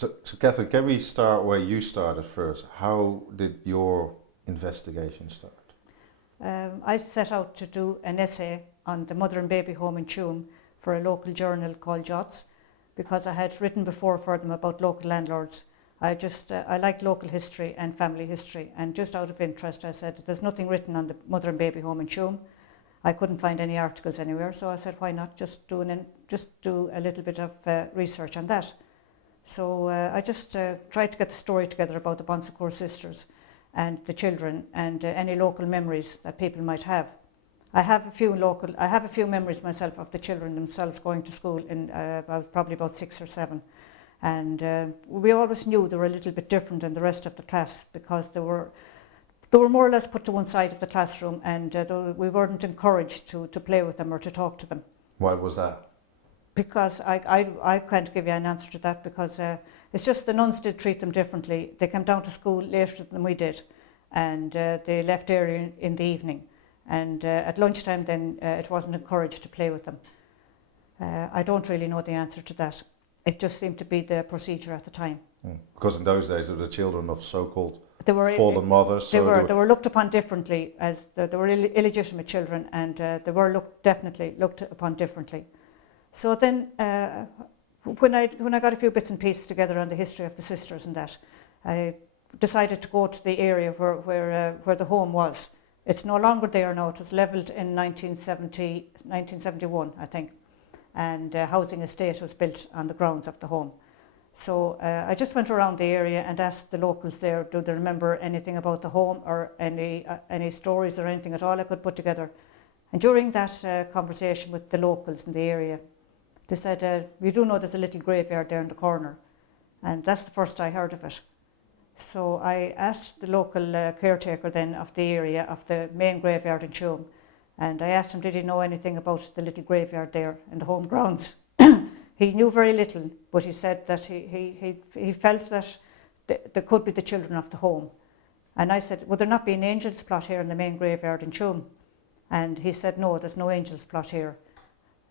So Catherine, can we start where you started first? How did your investigation start? I set out to do an essay on the mother and baby home in Tuam for a local journal called Jots, because I had written before for them about local landlords. I like local history and family history, and just out of interest I said, there's nothing written on the mother and baby home in Tuam. I couldn't find any articles anywhere, so I said, why not just do a little bit of research on that. So I just tried to get the story together about the Bonsecourt sisters and the children, and any local memories that people might have. I have a few memories myself of the children themselves going to school in probably about 6 or 7. And we always knew they were a little bit different than the rest of the class, because they were more or less put to one side of the classroom, and we weren't encouraged to play with them or to talk to them. Why was that? Because I can't give you an answer to that, because it's just the nuns did treat them differently. They came down to school later than we did, and they left early in the evening. And at lunchtime then it wasn't encouraged to play with them. I don't really know the answer to that. It just seemed to be the procedure at the time. Because in those days they were the children of so-called fallen mothers. They were looked upon differently, as they were illegitimate children, and they were definitely looked upon differently. So then when I got a few bits and pieces together on the history of the sisters and that, I decided to go to the area where the home was. It's no longer there now. It was levelled in 1971, I think, and a housing estate was built on the grounds of the home. So I just went around the area and asked the locals there, do they remember anything about the home, or any stories or anything at all I could put together. And during that conversation with the locals in the area, they said, we do know there's a little graveyard there in the corner. And that's the first I heard of it. So I asked the local caretaker then of the area, of the main graveyard in Tuam, and I asked him, did he know anything about the little graveyard there in the home grounds? He knew very little, but he said that he felt that there could be the children of the home. And I said, would there not be an angel's plot here in the main graveyard in Tuam? And he said, no, there's no angel's plot here.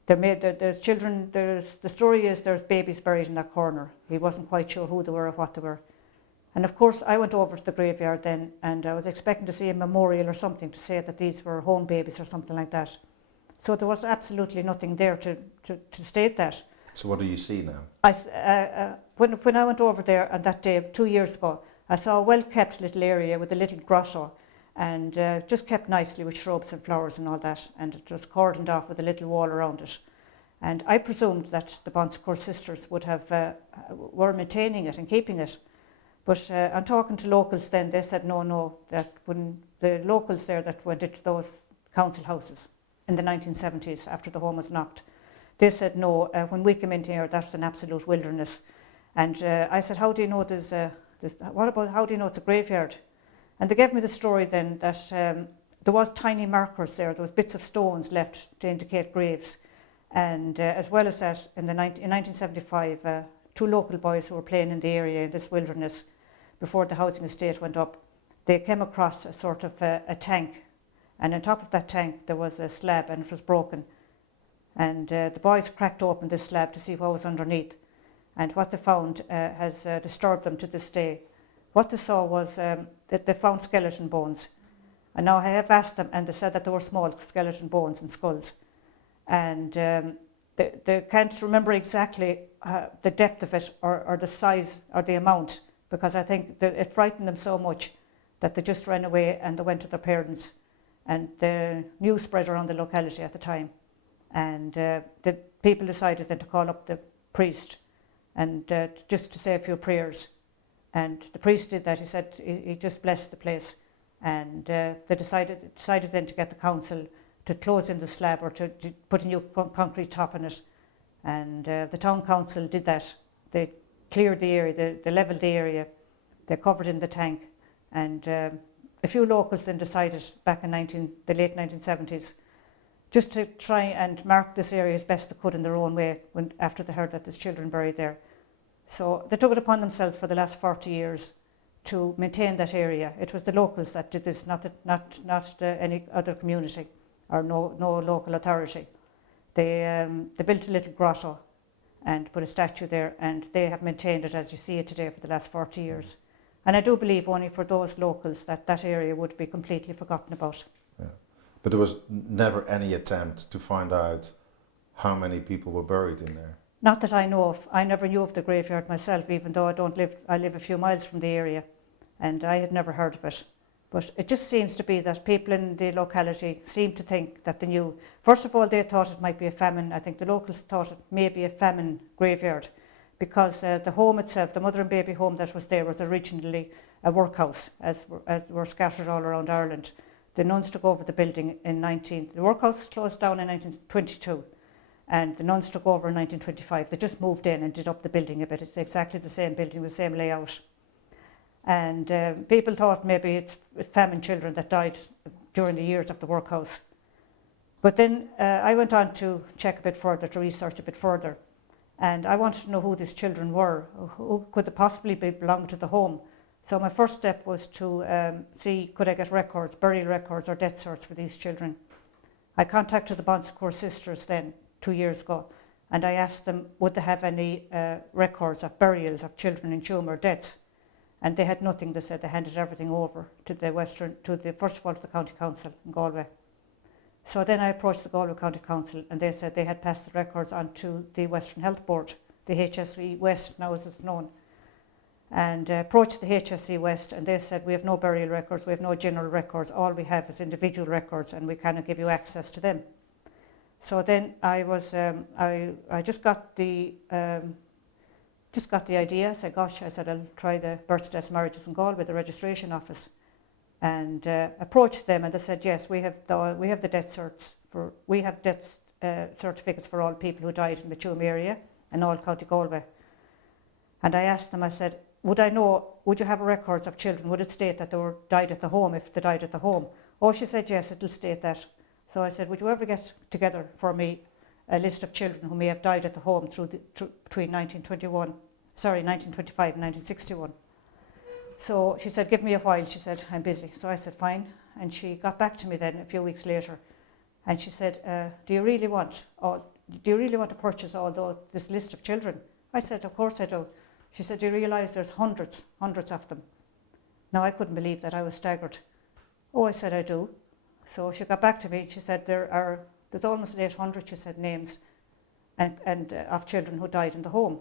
There's children, the story is there's babies buried in that corner. He wasn't quite sure who they were or what they were. And of course I went over to the graveyard then, and I was expecting to see a memorial or something to say that these were home babies or something like that. So there was absolutely nothing there to state that. So what do you see now? When I went over there on that day 2 years ago, I saw a well-kept little area with a little grotto, and just kept nicely with shrubs and flowers and all that, and it was cordoned off with a little wall around it. And I presumed that the Bonsecourt sisters were maintaining it and keeping it. But on talking to locals then, they said no, that when the locals there that went into those council houses in the 1970s after the home was knocked, they said no, when we came in here, that's an absolute wilderness. And I said, how do you know how do you know it's a graveyard? And they gave me the story then that there was tiny markers there was bits of stones left to indicate graves. And as well as that, in 1975, 2 local boys who were playing in the area in this wilderness before the housing estate went up, they came across a sort of a tank, and on top of that tank there was a slab, and it was broken. And the boys cracked open this slab to see what was underneath, and what they found has disturbed them to this day. What they saw was that they found skeleton bones, and now I have asked them, and they said that there were small skeleton bones and skulls, and they can't remember exactly the depth of it or the size or the amount, because I think it frightened them so much that they just ran away and they went to their parents, and the news spread around the locality at the time, and the people decided then to call up the priest and just to say a few prayers. And the priest did that. He said he just blessed the place, and they decided then to get the council to close in the slab or to put a new concrete top on it. And the town council did that. They cleared the area, they levelled the area, they covered in the tank, and a few locals then decided back in the late 1970s just to try and mark this area as best they could in their own way after they heard that there's children buried there. So they took it upon themselves for the last 40 years to maintain that area. It was the locals that did this, not any other community or no local authority. They built a little grotto, and put a statue there, and they have maintained it as you see it today for the last 40 years. And I do believe only for those locals that that area would be completely forgotten about. Yeah. But there was never any attempt to find out how many people were buried in there? Not that I know of. I never knew of the graveyard myself, even though I live a few miles from the area, and I had never heard of it. But it just seems to be that people in the locality seem to think that they knew. First of all, they thought it might be a famine. I think the locals thought it may be a famine graveyard, because the home itself, the mother and baby home that was there, was originally a workhouse, as were scattered all around Ireland. The nuns took over the building the workhouse closed down in 1922, and the nuns took over in 1925. They just moved in and did up the building a bit. It's exactly the same building with the same layout. And people thought maybe it's famine children that died during the years of the workhouse. But then I went on to check a bit further, to research a bit further. And I wanted to know who these children were, who could they possibly belong to the home. So my first step was to see could I get records, burial records or death certs for these children. I contacted the Bon Secours sisters then 2 years ago, and I asked them would they have any records of burials of children in Tuam or deaths. And they had nothing. They said they handed everything over to first of all to the County Council in Galway. So then I approached the Galway County Council, and they said they had passed the records on to the Western Health Board, the HSE West now as it's known, and approached the HSE West, and they said we have no burial records, we have no general records, all we have is individual records, and we cannot give you access to them. So then I just got the idea. I said, gosh, I'll try the births, deaths, marriages in Galway, the registration office, and approached them, and they said, yes, we have the death certs we have death certificates for all people who died in the Tuam area and all County Galway. And I asked them, I said, would you have records of children? Would it state that they died at the home if they died at the home? Oh, she said, yes, it'll state that. So I said, would you ever get together for me a list of children who may have died at the home between 1925 and 1961. So she said, give me a while. She said, I'm busy. So I said, fine. And she got back to me then a few weeks later, and she said, do you really want to purchase this list of children? I said, of course I do. She said, do you realise there's hundreds of them? Now I couldn't believe that. I was staggered. Oh, I said, I do. So she got back to me and she said, there's almost 800, she said, names and of children who died in the home.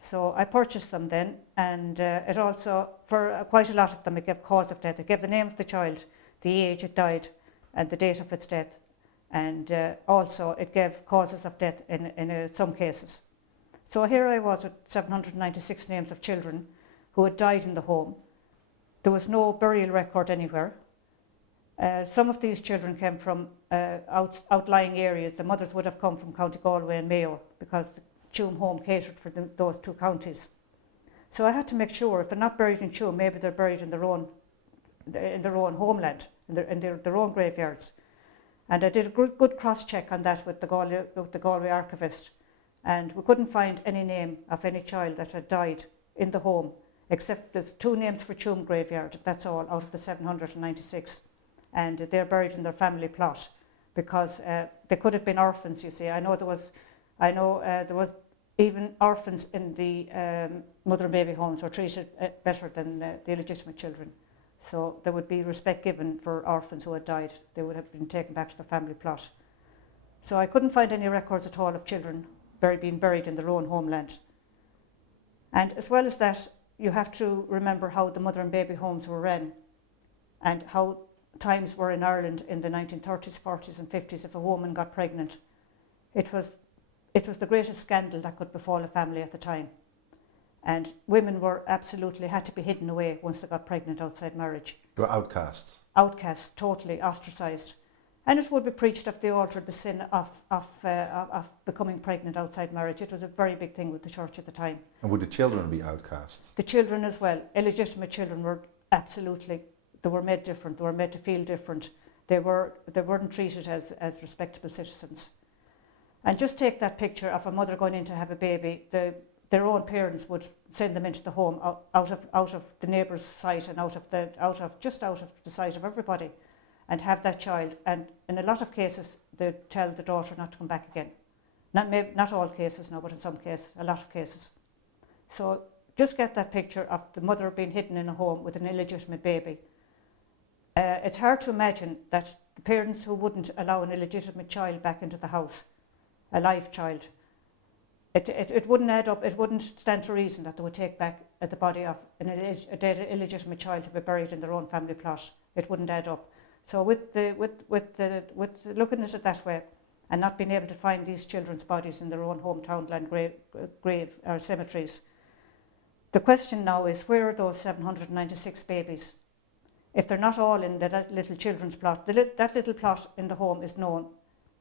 So I purchased them then, and it also, for quite a lot of them, it gave cause of death. It gave the name of the child, the age it died, and the date of its death. And also it gave causes of death in some cases. So here I was with 796 names of children who had died in the home. There was no burial record anywhere. Some of these children came from outlying areas. The mothers would have come from County Galway and Mayo, because the Tuam home catered for those two counties. So I had to make sure if they're not buried in Tuam, maybe they're buried in their own homeland, in their own graveyards. And I did a good cross-check on that with the Galway archivist, and we couldn't find any name of any child that had died in the home, except there's 2 names for Tuam graveyard, that's all, out of the 796. And they're buried in their family plot, because they could have been orphans, you see. I know there was even orphans in the mother and baby homes were treated better than the illegitimate children. So there would be respect given for orphans who had died. They would have been taken back to their family plot. So I couldn't find any records at all of children being buried in their own homeland. And as well as that, you have to remember how the mother and baby homes were run, and how times were in Ireland in the 1930s, 40s and 50s. If a woman got pregnant, it was the greatest scandal that could befall a family at the time. And women had to be hidden away once they got pregnant outside marriage. They were outcasts. Outcasts, totally ostracised. And it would be preached of the altar, the sin of becoming pregnant outside marriage. It was a very big thing with the church at the time. And would the children be outcasts? The children as well. Illegitimate children were absolutely, they were made different. They were made to feel different. They weren't treated as respectable citizens. And just take that picture of a mother going in to have a baby. Their own parents would send them into the home out of the neighbour's sight and out of the sight of everybody, and have that child. And in a lot of cases, they tell the daughter not to come back again. Not all cases now, but in some cases, a lot of cases. So just get that picture of the mother being hidden in a home with an illegitimate baby. It's hard to imagine that the parents who wouldn't allow an illegitimate child back into the house, a live child, it wouldn't add up. It wouldn't stand to reason that they would take back the body of a dead illegitimate child to be buried in their own family plot. It wouldn't add up. So with looking at it that way, and not being able to find these children's bodies in their own hometown land grave or cemeteries, the question now is, where are those 796 babies? If they're not all in that little children's plot, that little plot in the home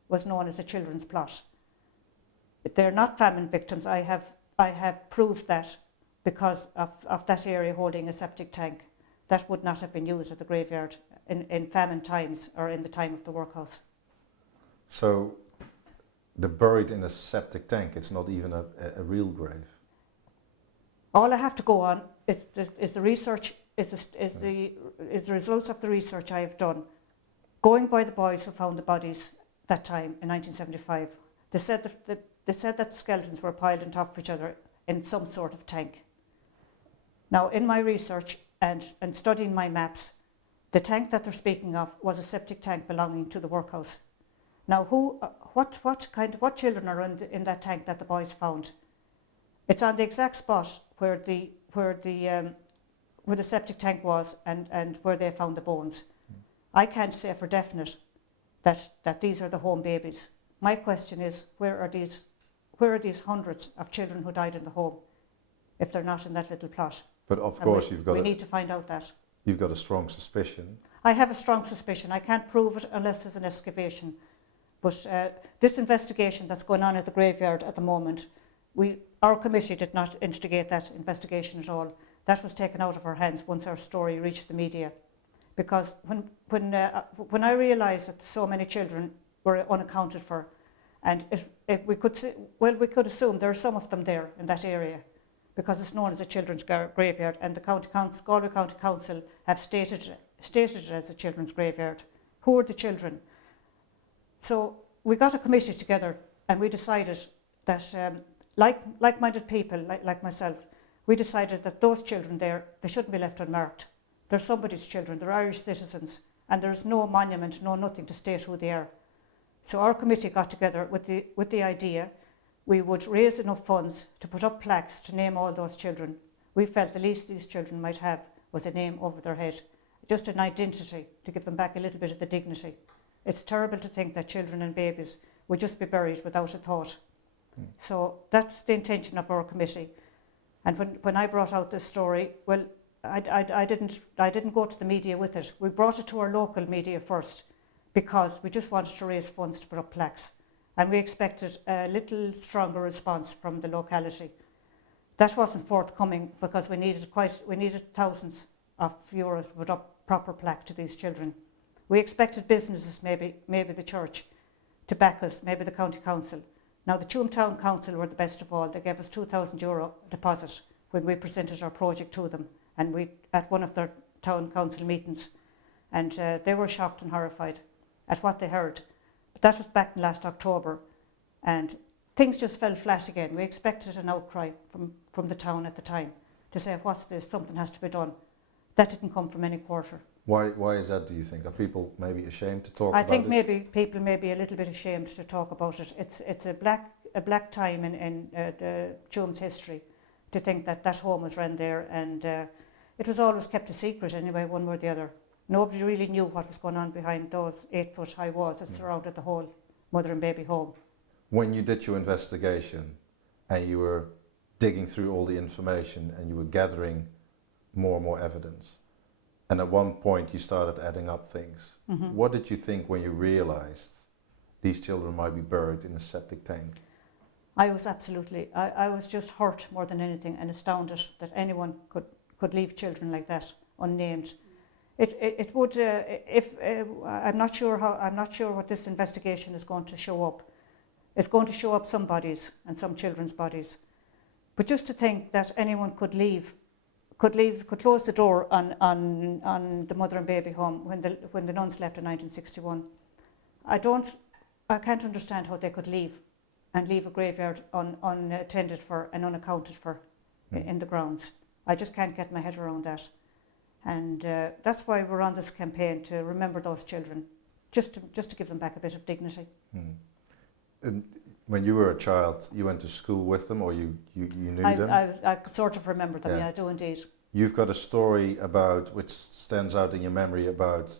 was known as a children's plot. They're not famine victims. I have proved that because of that area holding a septic tank. That would not have been used at the graveyard in famine times or in the time of the workhouse. So they're buried in a septic tank. It's not even a real grave. All I have to go on is the research, is the results of the research I have done, going by the boys who found the bodies that time in 1975. They said that the skeletons were piled on top of each other in some sort of tank. Now, in my research and studying my maps, the tank that they're speaking of was a septic tank belonging to the workhouse. Now, what children are in that tank that the boys found? It's on the exact spot where the septic tank was and where they found the bones. I can't say for definite that these are the home babies. My question is, where are these hundreds of children who died in the home if they're not in that little plot? But of course, we need to find out that. You've got a strong suspicion. I have a strong suspicion. I can't prove it unless there's an excavation. But this investigation that's going on at the graveyard at the moment, our committee did not instigate that investigation at all. That was taken out of our hands once our story reached the media. Because when I realised that so many children were unaccounted for, and we could assume there are some of them there in that area, because it's known as a children's graveyard, and the Galway County Council have stated it as a children's graveyard. Who are the children? So we got a committee together, and we decided that, like-minded people like myself, we decided that those children there, they shouldn't be left unmarked. They're somebody's children. They're Irish citizens, and there's no monument, no nothing to state who they are. So our committee got together with the idea we would raise enough funds to put up plaques to name all those children. We felt the least these children might have was a name over their head, just an identity to give them back a little bit of the dignity. It's terrible to think that children and babies would just be buried without a thought. So that's the intention of our committee. And when I brought out this story, well, I didn't go to the media with it. We brought it to our local media first because we just wanted to raise funds to put up plaques. And we expected a little stronger response from the locality. That wasn't forthcoming because we needed thousands of euros to put up proper plaque to these children. We expected businesses, maybe the church, to back us, maybe the county council. Now the Tuam Town Council were the best of all. They gave us €2,000 deposit when we presented our project to them, and at one of their town council meetings, and they were shocked and horrified at what they heard. But that was back in last October, and things just fell flat again. We expected an outcry from the town at the time to say, what's this, something has to be done. That didn't come from any quarter. Why is that, do you think? Are people maybe ashamed to talk about it? I think maybe people may be a little bit ashamed to talk about it. It's a black time in the Tuam's history to think that home was run there, and it was always kept a secret anyway, one way or the other. Nobody really knew what was going on behind those 8-foot high walls that surrounded the whole mother and baby home. When you did your investigation and you were digging through all the information and you were gathering more and more evidence, and at one point you started adding up things, what did you think when you realized these children might be buried in a septic tank? I was just hurt more than anything, and astounded that anyone could leave children like that unnamed. It would, I'm not sure what this investigation is going to show up. It's going to show up some bodies and some children's bodies, but just to think that anyone could close the door on the mother and baby home when the nuns left in 1961. I can't understand how they could leave and leave a graveyard unattended for and unaccounted for in the grounds. I just can't get my head around that. And that's why we're on this campaign, to remember those children, just to give them back a bit of dignity. And when you were a child, you went to school with them, or you knew them? I sort of remember them, yeah, I do indeed. You've got a story about, which stands out in your memory, about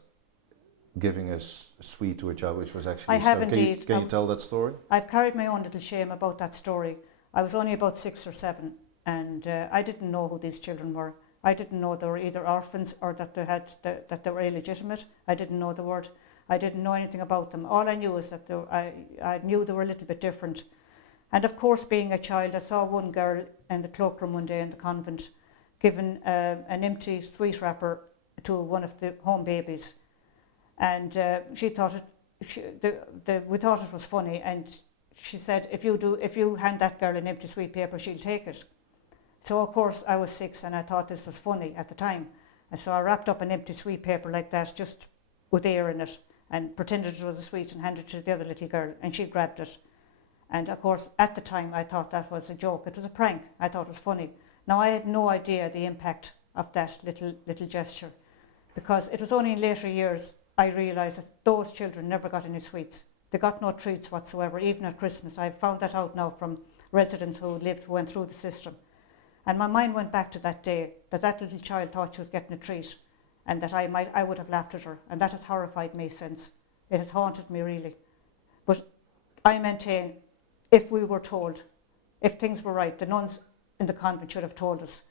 giving a sweet to a child, which was actually... I have indeed. Can you tell that story? I've carried my own little shame about that story. I was only about 6 or 7, and I didn't know who these children were. I didn't know they were either orphans or that they were illegitimate. I didn't know the word. I didn't know anything about them. All I knew is that I knew they were a little bit different. And of course, being a child, I saw one girl in the cloakroom one day in the convent given an empty sweet wrapper to one of the home babies. And she thought we thought it was funny, and she said, if you hand that girl an empty sweet paper, she'll take it. So of course I was 6 and I thought this was funny at the time. And so I wrapped up an empty sweet paper like that, just with air in it, and pretended it was a sweet and handed it to the other little girl, and she grabbed it. And of course at the time I thought that was a joke. It was a prank. I thought it was funny. Now I had no idea the impact of that little gesture, because it was only in later years I realised that those children never got any sweets. They got no treats whatsoever, even at Christmas. I've found that out now from residents who went through the system. And my mind went back to that day, that little child thought she was getting a treat, and that I would have laughed at her, and that has horrified me since. It has haunted me really. But I maintain, if we were told, if things were right, the nuns in the convent should have told us,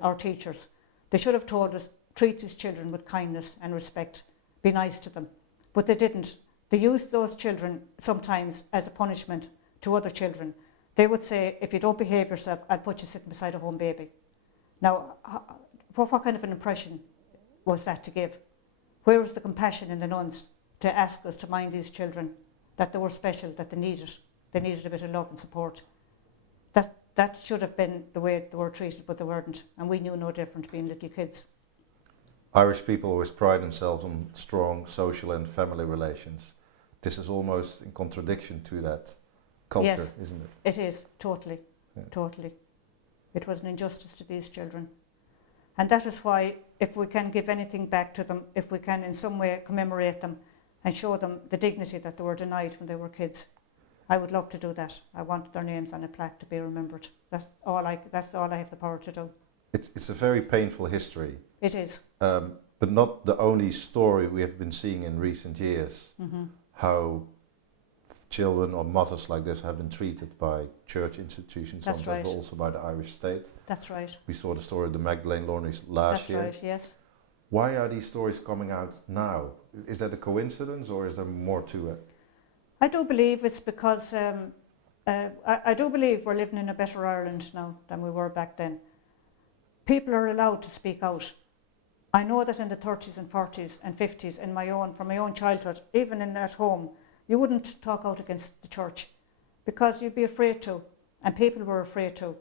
our teachers, they should have told us, treat these children with kindness and respect, be nice to them. But they didn't. They used those children sometimes as a punishment to other children. They would say, if you don't behave yourself, I'll put you sitting beside a home baby. Now, what kind of an impression was that to give? Where was the compassion in the nuns to ask us to mind these children, that they were special, that they needed a bit of love and support? That should have been the way they were treated, but they weren't, and we knew no different being little kids. Irish people always pride themselves on strong social and family relations. This is almost in contradiction to that culture, yes, isn't it? It is, totally, totally. It was an injustice to these children. And that is why, if we can give anything back to them, if we can in some way commemorate them and show them the dignity that they were denied when they were kids, I would love to do that. I want their names on a plaque to be remembered. That's all I have the power to do. It's a very painful history. It is. But not the only story we have been seeing in recent years, how children or mothers like this have been treated by church institutions, That's sometimes, right. but also by the Irish state. That's right. We saw the story of the Magdalene Lorneys last year. That's right, yes. Why are these stories coming out now? Is that a coincidence, or is there more to it? I do believe it's because, I do believe we're living in a better Ireland now than we were back then. People are allowed to speak out. I know that in the 30s and 40s and 50s, from my own childhood, even at home, you wouldn't talk out against the church because you'd be afraid to, and people were afraid to.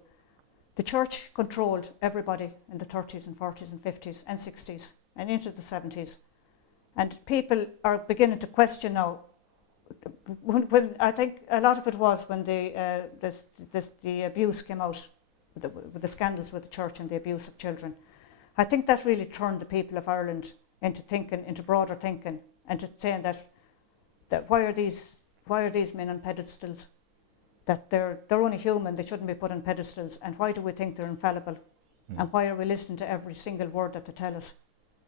The church controlled everybody in the 30s and 40s and 50s and 60s and into the 70s. And people are beginning to question now. When I think a lot of it was when the abuse came out, with the scandals with the church and the abuse of children. I think that really turned the people of Ireland into broader thinking, and to saying that why are these men on pedestals? That they're only human, they shouldn't be put on pedestals, and why do we think they're infallible? And why are we listening to every single word that they tell us?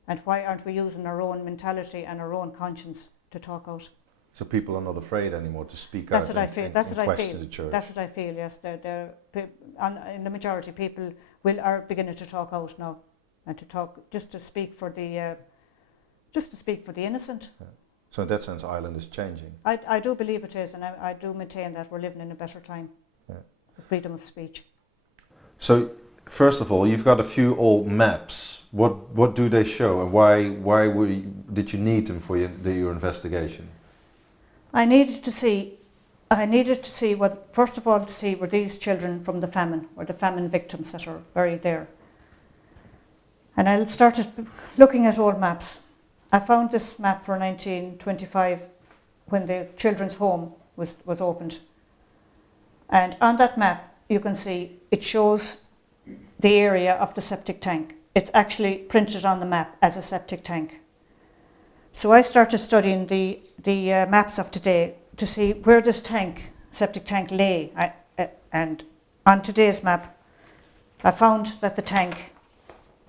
And why aren't we using our own mentality and our own conscience to talk out? So people are not afraid anymore to speak That's out what I feel. That's what I question feel. the church. That's what I feel. Yes, in the majority, people are beginning to talk out now, and to speak for the innocent. Yeah. So in that sense, Ireland is changing. I do believe it is, and I do maintain that we're living in a better time. Yeah. The freedom of speech. So first of all, you've got a few old maps. What do they show, and why did you need them for your investigation? I needed to see first of all, to see were these children from the famine, or the famine victims that are buried there. And I started looking at old maps. I found this map for 1925 when the children's home was opened. And on that map, you can see it shows the area of the septic tank. It's actually printed on the map as a septic tank. So I started studying the maps of today to see where this septic tank lay. And on today's map, I found that the tank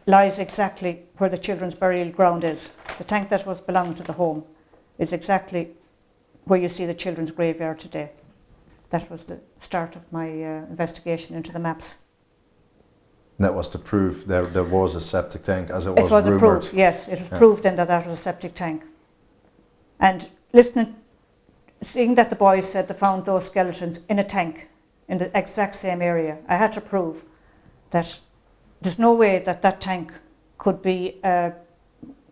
lies exactly where the children's burial ground is. The tank that was belonging to the home is exactly where you see the children's graveyard today. That was the start of my investigation into the maps. And that was to prove there was a septic tank, as it was rumoured. Approved, yes. It was proved then that was a septic tank. And seeing that the boys said they found those skeletons in a tank in the exact same area, I had to prove that there's no way that tank could be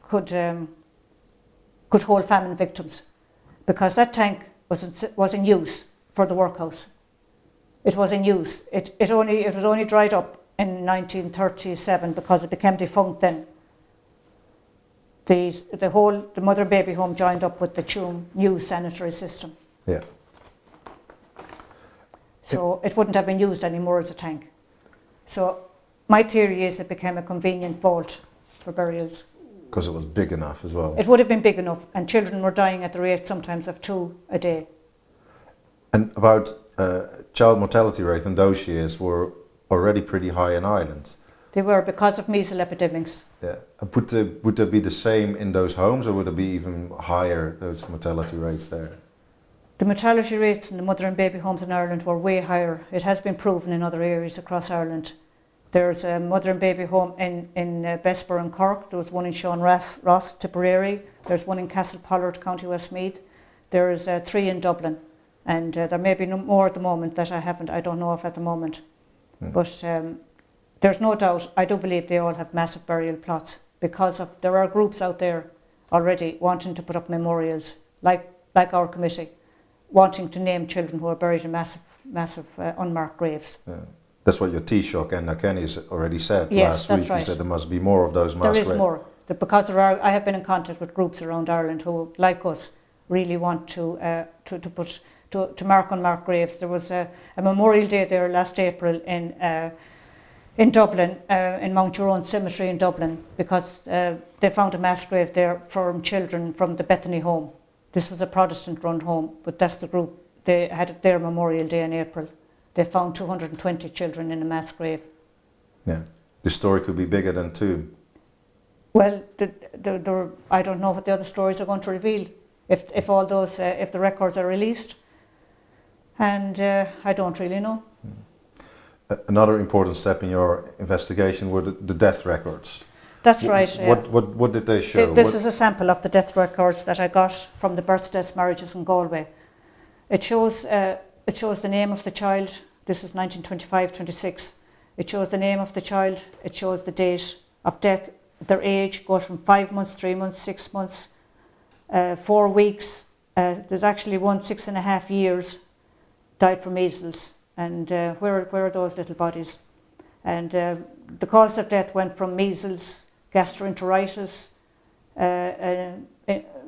could hold famine victims, because that tank was in use for the workhouse. It was in use. It was only dried up in 1937 because it became defunct then. The mother and baby home joined up with the Tuam new sanitary system. Yeah. So it wouldn't have been used anymore as a tank. So my theory is it became a convenient vault for burials. Because it was big enough as well. It would have been big enough, and children were dying at the rate sometimes of 2 a day. And about child mortality rate in those years were already pretty high in Ireland. They were, because of measles epidemics. Yeah. Would there be the same in those homes, or would there be even higher, those mortality rates there? The mortality rates in the mother and baby homes in Ireland were way higher. It has been proven in other areas across Ireland. There's a mother and baby home in Bessborough and Cork. There was one in Sean Ross, Tipperary. There's one in Castlepollard, County Westmeath. There's 3 in Dublin. And there may be no more at the moment that I don't know of at the moment. But there's no doubt, I do believe they all have massive burial plots, because there are groups out there already wanting to put up memorials, like our committee, wanting to name children who are buried in massive unmarked graves. Yeah. That's what your Taoiseach, Anna Kenny, has already said last week. Right. He said there must be more of those mass graves. There is more, because I have been in contact with groups around Ireland who, like us, really want to mark unmarked graves. There was a Memorial Day there last April in Dublin, in Mount Jerome Cemetery in Dublin, because they found a mass grave there for children from the Bethany home. This was a Protestant-run home, but that's the group. They had their Memorial Day in April. They found 220 children in a mass grave. Yeah, the story could be bigger than 2. Well, I don't know what the other stories are going to reveal if all those if the records are released, and I don't really know. Another important step in your investigation were the death records. That's right. What did they show? This is a sample of the death records that I got from the births, deaths, marriages in Galway. It shows the name of the child. This is 1925-26. It shows the name of the child. It shows the date of death. Their age goes from 5 months, 3 months, 6 months, 4 weeks. There's actually one 6.5 years died from measles. And where are those little bodies? And the cause of death went from measles, gastroenteritis,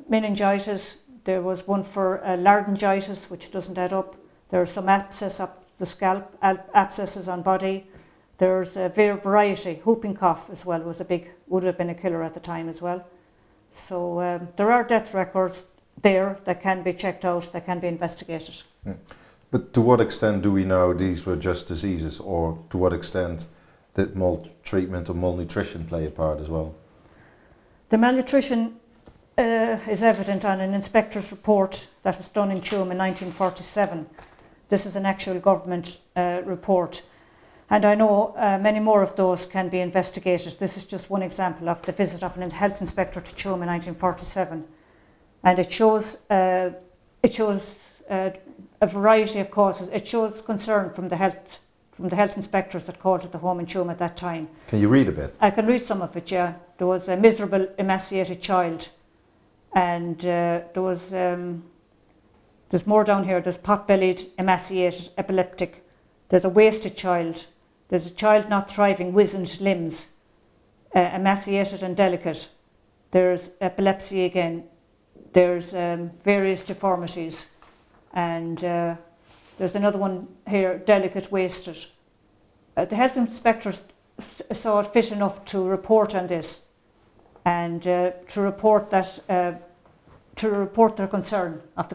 meningitis. There was one for laryngitis, which doesn't add up. There are some abscesses up the scalp, abscesses on body. There's a variety. Whooping cough as well would have been a killer at the time as well. So there are death records there that can be checked out, that can be investigated. But to what extent do we know these were just diseases, or to what extent did maltreatment or malnutrition play a part as well? The malnutrition is evident on an inspector's report that was done in Tuam in 1947. This is an actual government report. And I know many more of those can be investigated. This is just one example of the visit of a health inspector to Tuam in 1947. And it shows a variety of causes. It shows concern from the health inspectors that called at the home in Tuam at that time. Can you read a bit? I can read some of it, yeah. There was a miserable, emaciated child, and there's more down here. There's pot-bellied, emaciated, epileptic. There's a wasted child. There's a child not thriving, wizened limbs, emaciated and delicate. There's epilepsy again. There's various deformities. And There's another one here, delicate, wasted. The health inspectors saw it fit enough to report on this and to report that to report their concern of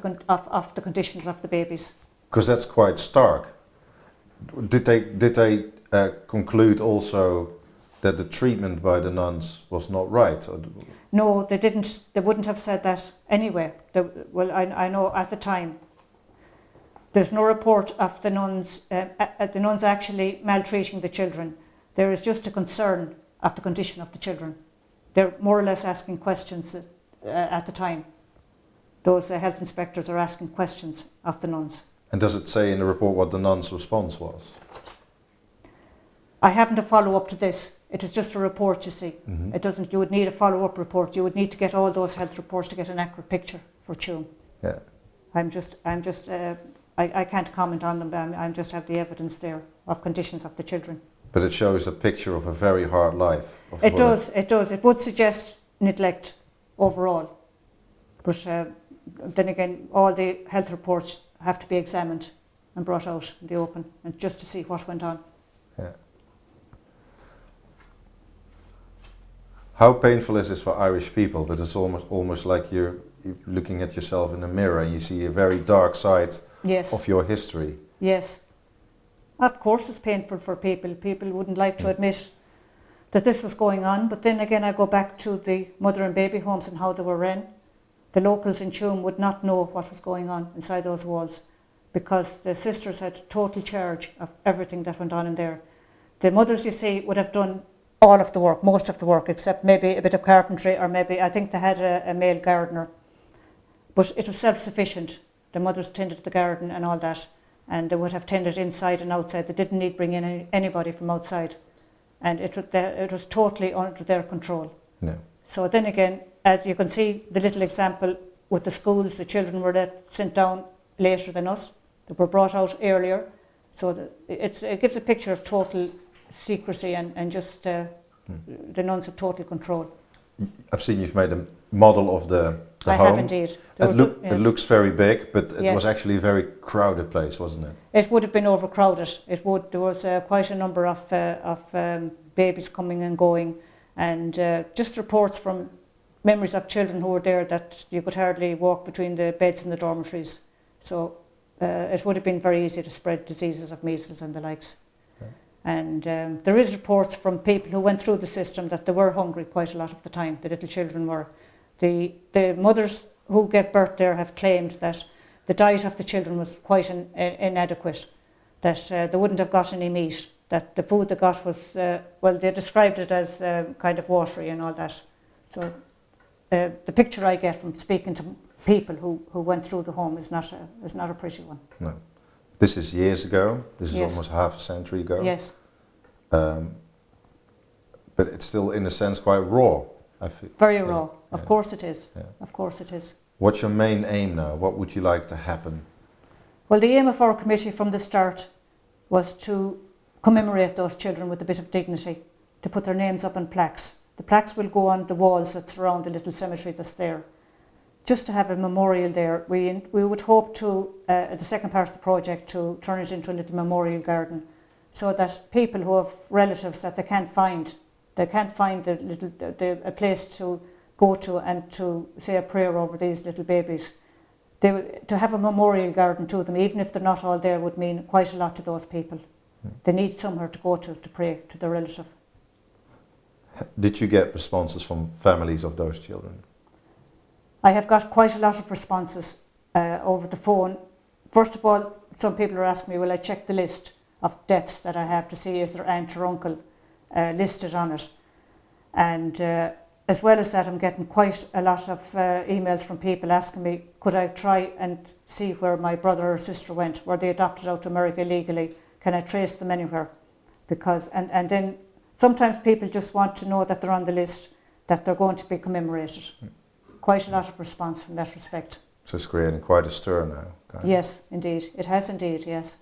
the conditions of the babies. Because that's quite stark. Did they conclude also that the treatment by the nuns was not right? Or no, they didn't. They wouldn't have said that anyway. Well, I know at the time. There's no report of the nuns actually maltreating the children. There is just a concern of the condition of the children. They're more or less asking questions at the time. Those health inspectors are asking questions of the nuns. And does it say in the report what the nuns' response was? I haven't a follow-up to this. It is just a report, you see. Mm-hmm. It doesn't. You would need a follow-up report. You would need to get all those health reports to get an accurate picture for Tuam. Yeah. I can't comment on them. I just have the evidence there of conditions of the children. But it shows a picture of a very hard life. It does. It would suggest neglect overall. But then again, all the health reports have to be examined and brought out in the open, and just to see what went on. Yeah. How painful is this for Irish people? But it's almost like you're looking at yourself in a mirror and you see a very dark side of your history. Yes. Of course it's painful for people. People wouldn't like to admit that this was going on, but then again I go back to the mother and baby homes and how they were run. The locals in Tuam would not know what was going on inside those walls because the sisters had total charge of everything that went on in there. The mothers, you see, would have done all of the work, most of the work, except maybe a bit of carpentry, or maybe I think they had a male gardener. But it was self-sufficient. The mothers tended the garden and all that, and they would have tended inside and outside. They didn't need to bring in anybody from outside, and it was totally under their control. Yeah. So then again, as you can see, the little example with the schools, the children were sent down later than us. They were brought out earlier. So it gives a picture of total secrecy and just the nuns have total control. I've seen you've made a model of the I home. have indeed. It looks very big, but it Yes. was actually a very crowded place, wasn't it? It would have been overcrowded. There was quite a number of babies coming and going, and just reports from memories of children who were there that you could hardly walk between the beds in the dormitories. So it would have been very easy to spread diseases of measles and the likes. Okay. And there is reports from people who went through the system that they were hungry quite a lot of the time. The little children were. The mothers who gave birth there have claimed that the diet of the children was quite inadequate, that they wouldn't have got any meat, that the food they got was, well, they described it as kind of watery and all that. So the picture I get from speaking to people who went through the home is not a pretty one. No. This is years ago. This is Yes. almost half a century ago. Yes. But it's still, in a sense, quite raw. I feel. Very raw. Of Yeah. course it is. Yeah. Of course it is. What's your main aim now? What would you like to happen? Well, the aim of our committee from the start was to commemorate those children with a bit of dignity, to put their names up on plaques. The plaques will go on the walls that surround the little cemetery that's there. Just to have a memorial there. We would hope to, the second part of the project, to turn it into a little memorial garden, so that people who have relatives that they can't find a place to go to and to say a prayer over these little babies. To have a memorial garden to them, even if they're not all there, would mean quite a lot to those people. They need somewhere to go to pray to their relative. Did you get responses from families of those children? I have got quite a lot of responses over the phone. First of all, some people are asking me, will I check the list of deaths that I have to see, is their aunt or uncle listed on it? And as well as that, I'm getting quite a lot of emails from people asking me, could I try and see where my brother or sister went? Were they adopted out to America illegally? Can I trace them anywhere? Because, and then sometimes people just want to know that they're on the list, that they're going to be commemorated. Quite a lot of response in that respect. So it's creating quite a stir now. Yes, indeed. It has indeed, yes.